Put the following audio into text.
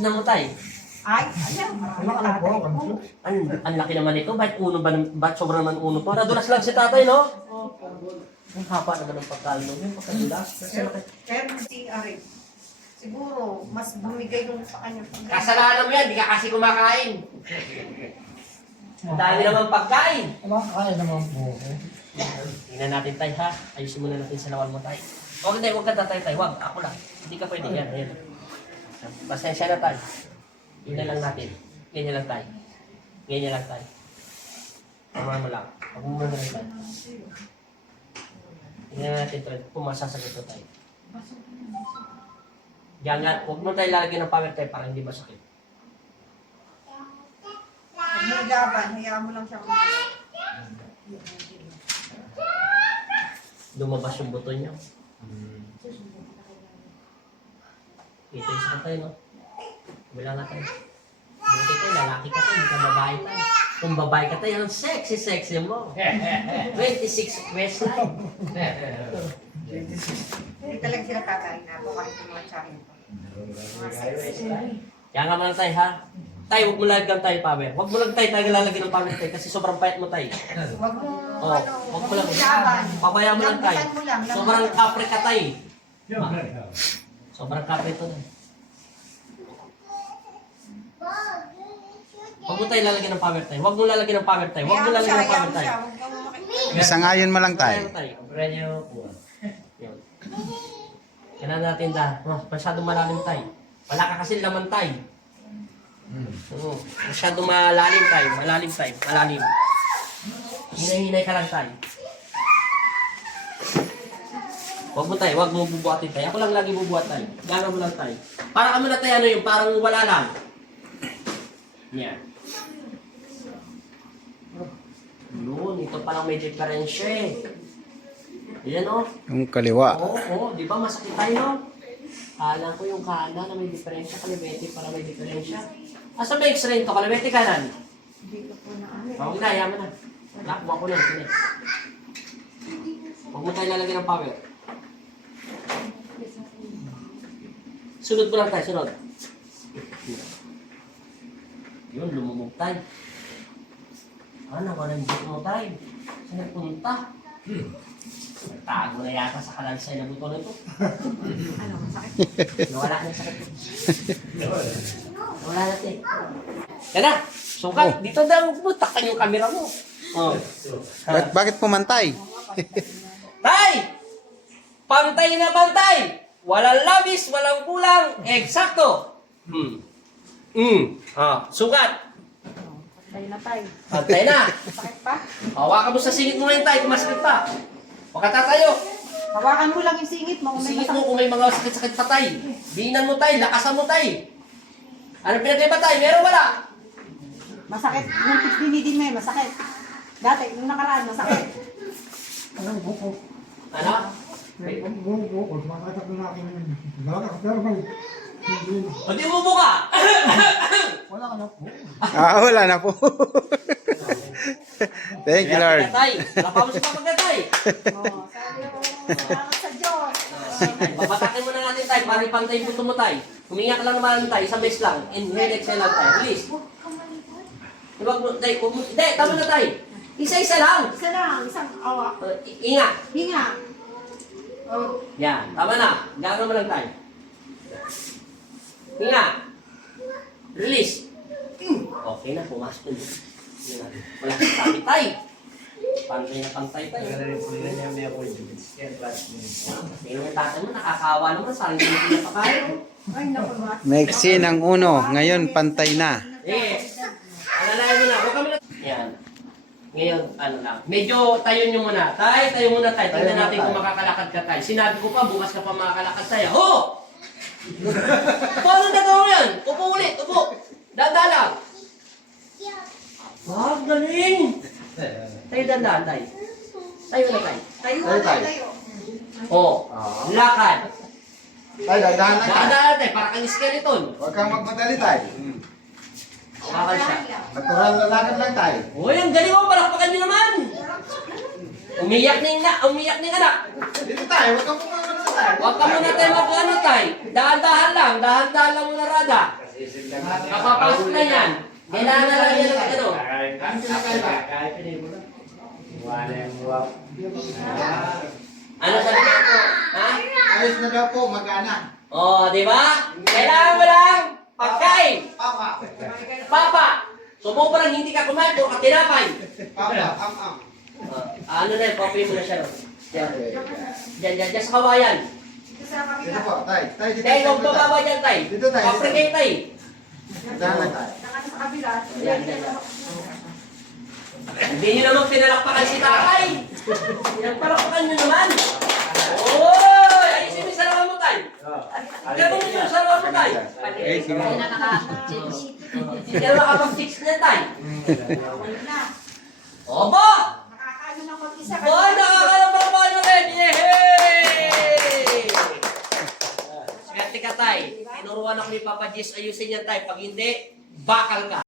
na mo tayo. Ay, ayan. Ang laki naman ito. Ba't sobrang naman uno to? Nadulas lang si tatay, no? Opo. Ang haba naman ng pagkain mo. Yung pagkadulas. Pero si Ari, siguro, mas bumigay yung sa kanya. Kasalanan mo yan, di ka kasi kumakain. Ang dami naman pagkain. Kaya naman po. Tingnan natin tayo ha. Ayusin muna natin sa lawal mo tayo. Huwag ka tatay tayo. Huwag, ako lang. Hindi ka pwede yan. Ayan. Pasensya na tayo. Yun na lang natin. Ganyan lang tayo. Ganyan lang tayo. Tama mo lang. Huwag mo muna lang tayo. Tingnan natin kung masasagot na tayo. Yan nga, huwag mo tayo lalagyan ng power tayo para hindi masakit. Huwag mo laban, hayaan mo lang siya kumain. Lumabas yung buto niya. Ito yung sa tayo, no? Wala nga tayo. Buti tayo, lalaki ka tayo, hindi ka babae tayo. Kung babae ka tayo, ang sexy mo. 26 waistline. Hindi talaga sila kakain na po kahit yung mga tsahin po. Mga sexy. Kaya nga mga tayo, ha? Tayo, huwag mo lagyan tayo power. Huwag mo lang tayo lalagyan ng power tayo kasi sobrang payat mo tayo. Huwag mo, Oh, huwag mo lang. laban. Pabayaan mo lang tayo. Lambutan mo lang, Sobrang lambutan. kapre ka tayo. Sobrang kapre ito na. Huwag mo tayo lalagyan ng power tayo. Huwag mo lalagyan ng power tayo. Huwag mo lalagyan ng power tayo. Huwag mo makikita. Isangayon mo lang tayo. Yun. Kailangan natin masyadong malalim tayo. Wala ka kasi laman tayo. Oo. Masyadong malalim tayo. Malalim tayo. Malalim. Hinay-hinay ka lang tayo. Huwag mo tayo. Huwag mo bubuhatin tayo. Ako lang lagi bubuhat tayo. Gano'n mo lang tayo. Para kami na tayo ano yung parang wala lang. Yan. Yun. Ito palang may diferensya eh. Yan o. Yung kaliwa. Oo, di ba masakit tayo, no? Alam ko yung kanan na may diferensya, kalibete para may diferensya. Asa ba x-ray ito? Kalibete kanan? Hindi ko po na ano. Huwag na, yaman na. Nakuha ko na, sige. Huwag mo tayo lalagyan ng power. Sunod mo lang tayo, sunod. Yun, lumumog tayo. Ano, wala yung buto mo tayo. Saan nagpunta? Nagtago na yata sa kalansay na buto na ito. Ano, masakit? Nawala na yung sakit ko. Nawala natin. Yan na! Sukat! Dito daw, takpan yung camera mo. Oh. Bakit pumantay? Tay! Pantay na pantay! Walang labis, walang kulang. Eksakto! Sukat! Tayo na tayo. Pantay na! Masakit pa? Hawakan mo sa singit mo ngayon tay, kung masakit pa. Huwag ka tatayo. Hawakan mo lang yung singit mo. Kung may Singit mo masakit. kung may mga sakit-sakit pa tay. Binan mo tay, lakasan mo tay. Ano pinagkaiba tay? Meron wala? Masakit. Nung dinidin mo yun, masakit. Dati, nung nakaraan, masakit. Ano? O di mo buka! Wala na po. Thank you, Lord. Tay, wala pa mo sa papagkatay. Oh, sabi ko, salamat sa Diyos. Babatakin mo na natin tay, para ipantay yung buto mo tay. Huminga ka lang naman tay, isang beses lang. Inhale, exhale lang tay. Release. Huwag mo, tay, huwag mo. Hindi, tama na tay. Isa-isa lang. Isa lang, isang awa. Inga. Hinga. Oh, Yan, tama na. Gano'n mo lang tay. Hinga. Release. Okay na, pumasok yun. Wala kang sabi tay. Pantay na pantay tayo. Tingnan yung tatay mo, nakakawa naman. Saan hindi mo pinapakain. ay, naku, mas. Maiksi ng uno. Ngayon, pantay na. Alalayan mo na. Huwag kami na. Yan. Ngayon, ano lang. Medyo tayo nyo muna. Tayo muna tayo. Tingnan natin kung makakalakad ka tayo. Sinabi ko pa, bukas ka pa makakalakad tayo. Ho! Paano na gawin yan? Upo ulit, upo. Dandalang. Wag, galing. Tayo dandahan, tayo. Tayo na tayo. Tayo na tayo. Oh, lakad. Ay, dahan lang tayo. Dandahan tayo, para kang skeleton. Huwag kang magmadali tayo. Hawakan siya. Natural na lakad lang tayo. Uy, ang galing mo, palakpakan nyo naman. Umiyak na yung anak. Dito tayo, huwag kang pumunta tayo. Huwag ka muna tayo mag-ano tayo. Dahan-dahan lang muna rada. Kapapasok na yan. Kailangan na lang yan ng ano. Ano sabi niya po? Ha? Ayos na daw po, mag-ana. Oh, di ba? Kailangan mo lang pagkain. Papa. Papa, sumubo lang hindi ka kumain, puro ka tinapay. Papa, Ano na yun, papi mo na siya. No? Diyan sa kawayan. Dito po, tay. Tay, dito Tay, huwag tayo. bababa dyan, tay. Dito tayo. Paprikay, tay. Dahan lang tayo. Sa kabila. Hindi nyo naman pinalakpakan si tatay. Pinagpalakpakan nyo naman. Oy! Ayusin mo yung salawan mo, tay. Gabon mo yung salawan mo, tay. Hindi na makapag-fix na, tay. Opo! Nakakaano ng mag-isa. Boy, nakakalamang mo rin! Yehey! Swerte ka, tay. Tinuruan ako ni Papa Jess, ayusin yan, tay. Pag hindi, bakal ka.